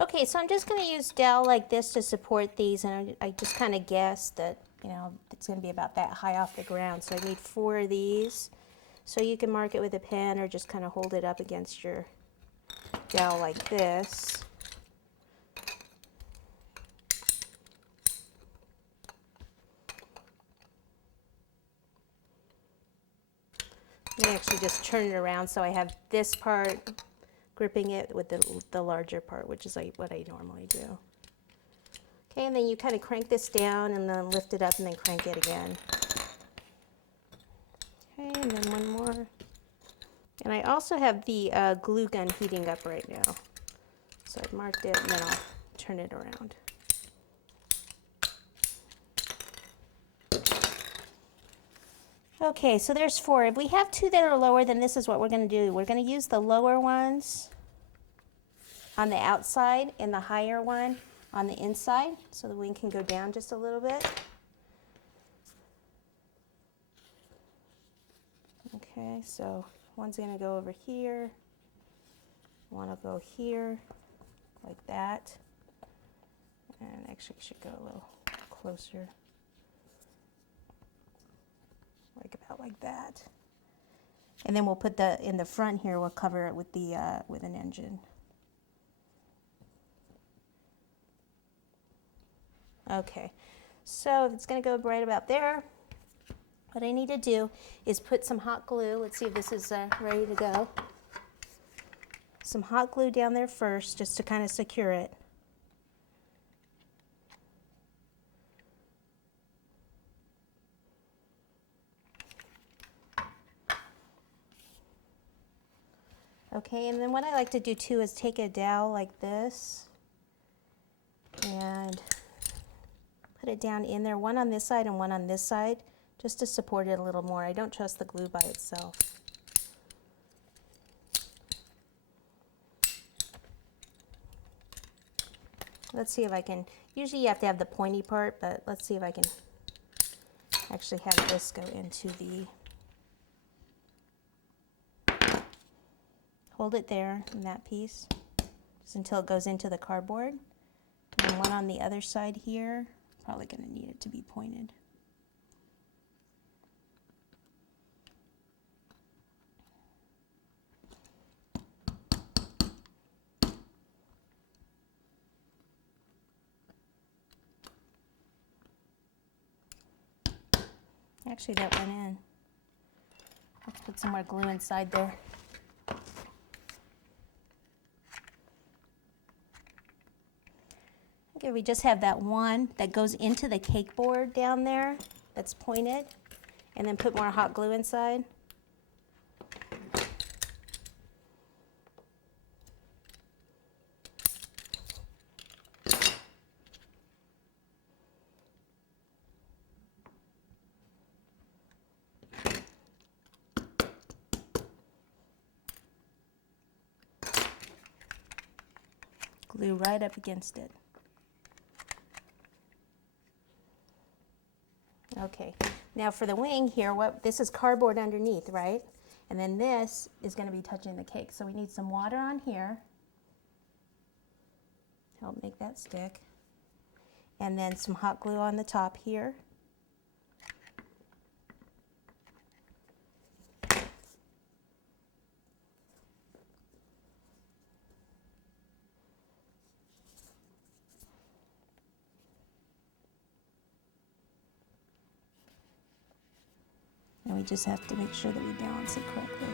Okay, so I'm just going to use dowel like this to support these, and I just kind of guessed that, you know, it's going to be about that high off the ground. So I need 4 of these. So you can mark it with a pen or just kind of hold it up against your dowel like this. I actually just turn it around so I have this part gripping it with the larger part, which is like what I normally do. Okay, and then you kind of crank this down and then lift it up and then crank it again. Okay, and then one more. And I also have the glue gun heating up right now. So I've marked it and then I'll turn it around. Okay, so there's 4. If we have 2 that are lower, then this is what we're going to do. We're going to use the lower ones on the outside and the higher one on the inside, so the wing can go down just a little bit. Okay, so one's going to go over here, one will go here, like that, and actually should go a little closer, like about like that. And then we'll put in the front here, we'll cover it with with an engine. Okay, so it's going to go right about there. What I need to do is put some hot glue. Let's see if this is ready to go. Some hot glue down there first, just to kind of secure it. Okay, and then what I like to do too is take a dowel like this and put it down in there, one on this side and one on this side, just to support it a little more. I don't trust the glue by itself. Let's see if I can, usually you have to have the pointy part, but let's see if I can actually have this go into hold it there in that piece, just until it goes into the cardboard. And then one on the other side here, probably going to need it to be pointed. Actually, that went in. Let's put some more glue inside there. Okay, we just have that one that goes into the cake board down there that's pointed, and then put more hot glue inside. Glue right up against it. Okay, now for the wing here, this is cardboard underneath, right? And then this is going to be touching the cake. So we need some water on here. Help make that stick. And then some hot glue on the top here. And we just have to make sure that we balance it correctly.